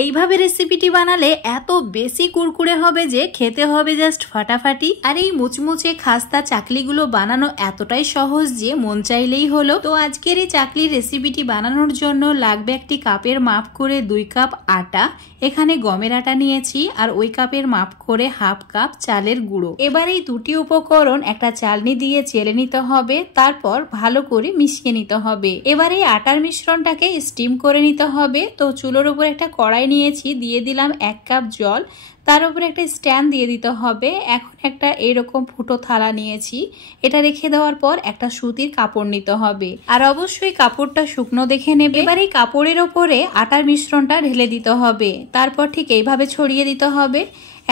এইভাবে রেসিপিটি বানালে এত বেশি কুরকুরে হবে যে খেতে হবে জাস্ট ফাটাফাটি। আর এই মুচমুচে খাস্তা চাকলিগুলো বানানো এতটাই সহজ যে মন চাইলেই হলো। তো আজকের এই চাকলির রেসিপিটি বানানোর জন্য লাগবে একটি কাপের মাপ করে 2 কাপ আটা। এখানে গমের আটা নিয়েছি আর ওই কাপের মাপ করে হাফ কাপ চালের গুঁড়ো। এবার এই দুটি উপকরণ একটা চালনি দিয়ে চেলে নিতে হবে, তারপর ভালো করে মিশিয়ে নিতে হবে। এবার এই আটার মিশ্রণটাকে স্টিম করে নিতে হবে। তো চুলোর উপর একটা কড়াই নিয়েছি, দিয়ে দিলাম 1 কাপ জল, তার উপরে একটা স্ট্যান্ড দিয়ে দিতে হবে। এখন একটা এরকম ফুটো থালা নিয়েছি, এটা রেখে দেওয়ার পর একটা সুতির কাপড় নিতে হবে আর অবশ্যই কাপড়টা শুকনো দেখে নেবে। এবার এই কাপড়ের ওপরে আটার মিশ্রণটা ঢেলে দিতে হবে, তারপর ঠিক এইভাবে ছড়িয়ে দিতে হবে।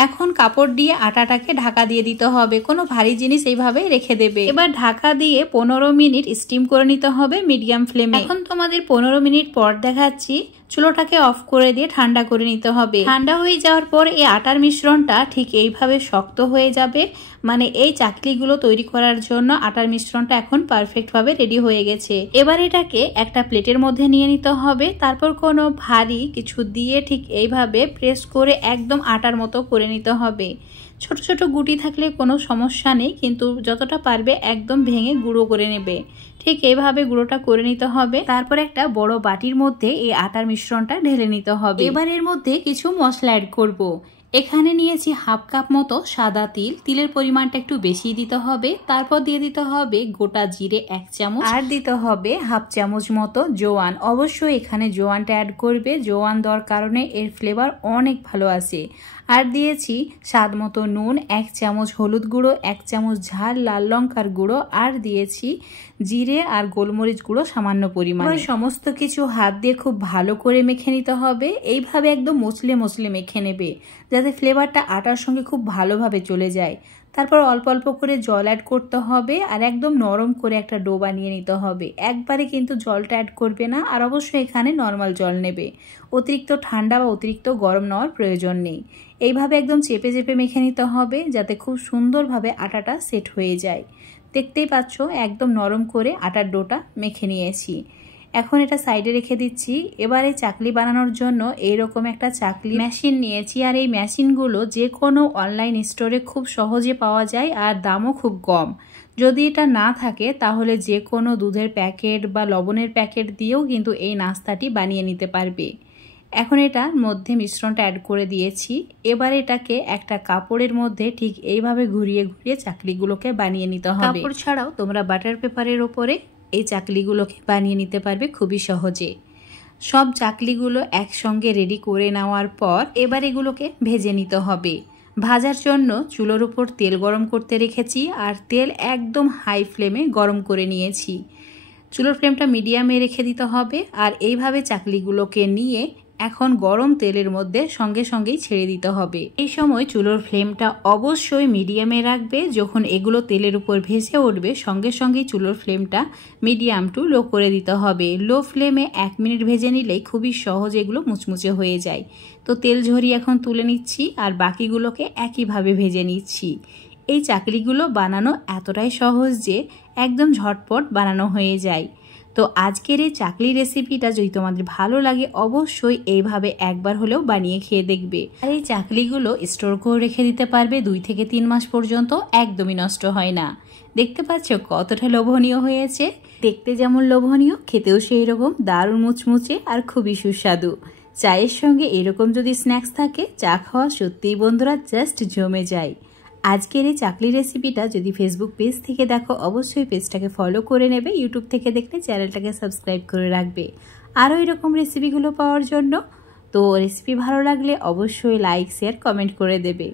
এখন কাপড় দিয়ে আটাটাকে ঢাকা দিয়ে দিতে হবে, কোনো ভারী জিনিস এইভাবে রেখে দেবে। এবার ঢাকা দিয়ে 15 মিনিট স্টিম করে নিতে হবে মিডিয়াম ফ্লেমে। এখন তোমাদের 15 মিনিট পর দেখাচ্ছি। চুলোটাকে অফ করে দিয়ে ঠান্ডা করে নিতে হবে। ঠান্ডা হয়ে যাওয়ার পর এই আটার মিশ্রণটা ঠিক এইভাবে শক্ত হয়ে যাবে, মানে এই চাকলিগুলো তৈরি করার জন্য আটার মিশ্রণটা এখন পারফেক্ট ভাবে রেডি হয়ে গেছে। এবার এটাকে একটা প্লেটের মধ্যে নিয়ে নিতে হবে, তারপর কোনো ভারী কিছু দিয়ে ঠিক এইভাবে প্রেস করে একদম আটার মতো করে নিতে হবে। ছোট ছোট গুটি থাকলে কোনো সমস্যা নেই, কিন্তু যতটা পারবে একদম ভেঙে গুঁড়ো করে নেবে। ঠিক এইভাবে গুঁড়োটা করে নিতে হবে। তারপর একটা বড় বাটির মধ্যে এই আটার মিশ্রণটা ঢেলে নিতে হবে। এবার এর মধ্যে কিছু মশলা অ্যাড করব। এখানে নিয়েছি হাফ কাপ মতো সাদা তিল, তিলের পরিমাণটা একটু বেশি দিতে হবে। তারপর দিয়ে দিতে হবে গোটা জিরে 1 চামচ, আর দিতে হবে হাফ চামচ মতো জোয়ান। অবশ্যই এখানে জোয়ানটা অ্যাড করবে, জোয়ান দেওয়ার কারণে এর ফ্লেভার অনেক ভালো আসে। আর দিয়েছি স্বাদ মতো নুন, 1 চামচ হলুদ গুঁড়ো, 1 চামচ ঝাল লাল লঙ্কার গুঁড়ো, আর দিয়েছি জিরে আর গোলমরিচ গুঁড়ো সামান্য পরিমাণে। সমস্ত কিছু হাত দিয়ে খুব ভালো করে মেখে নিতে হবে। এইভাবে একদম মচলে মচলে মেখে নেবে, যাতে ফ্লেভারটা আটার সঙ্গে খুব ভালোভাবে চলে যায়। তারপর অল্প অল্প করে জল অ্যাড করতে হবে আর একদম নরম করে একটা ডো বানিয়ে নিতে হবে। একবারে কিন্তু জলটা অ্যাড করবে না, আর অবশ্যই এখানে নর্মাল জল নেবে। অতিরিক্ত ঠান্ডা বা অতিরিক্ত গরম নেওয়ার প্রয়োজন নেই। এইভাবে একদম চেপে চেপে মেখে নিতে হবে, যাতে খুব সুন্দরভাবে আটাটা সেট হয়ে যায়। দেখতেই পাচ্ছ একদম নরম করে আটার ডোটা মেখে নিয়েছি। এখন এটা সাইডে রেখে দিচ্ছি। এবারে চাকলি বানানোর জন্য এইরকম একটা চাকলি মেশিন নিয়েছি, আর এই মেশিনগুলো যে কোনো অনলাইন স্টোরে খুব সহজে পাওয়া যায় আর দামও খুব কম। যদি এটা না থাকে তাহলে যে কোনো দুধের প্যাকেট বা লবণের প্যাকেট দিয়েও কিন্তু এই নাস্তাটি বানিয়ে নিতে পারবে। এখন এটার মধ্যে মিশ্রণটা অ্যাড করে দিয়েছি। এবার এটাকে একটা কাপড়ের মধ্যে ঠিক এইভাবে ঘুরিয়ে ঘুরিয়ে চাকলিগুলোকে বানিয়ে নিতে হবে। কাপড় ছাড়াও তোমরা বাটার পেপারের ওপরে এই চাকলিগুলোকে বানিয়ে নিতে পারবে খুবই সহজে। সব চাকলিগুলো একসঙ্গে রেডি করে নেওয়ার পর এবার এগুলোকে ভেজে নিতে হবে। ভাজার জন্য চুলোর উপর তেল গরম করতে রেখেছি, আর তেল একদম হাই ফ্লেমে গরম করে নিয়েছি। চুলোর ফ্লেমটা মিডিয়ামে রেখে দিতে হবে। আর এইভাবে চাকলিগুলোকে নিয়ে এখন গরম তেলের মধ্যে সঙ্গে সঙ্গেই ছেড়ে দিতে হবে। এই সময় চুলোর ফ্লেমটা অবশ্যই মিডিয়ামে রাখবে। যখন এগুলো তেলের উপর ভেসে উঠবে সঙ্গে সঙ্গেই চুলোর ফ্লেমটা মিডিয়াম টু লো করে দিতে হবে। লো ফ্লেমে 1 মিনিট ভেজে নিলেই খুবই সহজ এগুলো মুচমুচে হয়ে যায়। তো তেল ঝরিয়ে এখন তুলে নিচ্ছি আর বাকিগুলোকে একইভাবে ভেজে নিচ্ছি। এই চাকলিগুলো বানানো এতটাই সহজ যে একদম ঝটপট বানানো হয়ে যায়। তো আজকের এই চাকলি রেসিপিটা যদি তোমাদের ভালো লাগে অবশ্যই এইভাবে একবার হলেও বানিয়ে খেয়ে দেখবে। আর এই চাকলিগুলো স্টোর করে রেখে দিতে পারবে 2 থেকে 3 মাস পর্যন্ত, একদমই নষ্ট হয় না। দেখতে পাচ্ছ কতটা লোভনীয় হয়েছে। দেখতে যেমন লোভনীয়, খেতেও সেই রকম দারুণ মুচমুচে আর খুবই সুস্বাদু। চায়ের সঙ্গে এরকম যদি স্ন্যাক্স থাকে, চা খাওয়া সত্যিই বন্ধুরা জাস্ট জমে যায়। আজকের এই চাকলি রেসিপিটা যদি ফেসবুক পেজ থেকে দেখো অবশ্যই পেজটাকে ফলো করে নেবে। ইউটিউব থেকে দেখলে চ্যানেলটাকে সাবস্ক্রাইব করে রাখবে আরও এরকম রেসিপিগুলো পাওয়ার জন্য। তো রেসিপি ভালো লাগলে অবশ্যই লাইক শেয়ার কমেন্ট করে দেবে।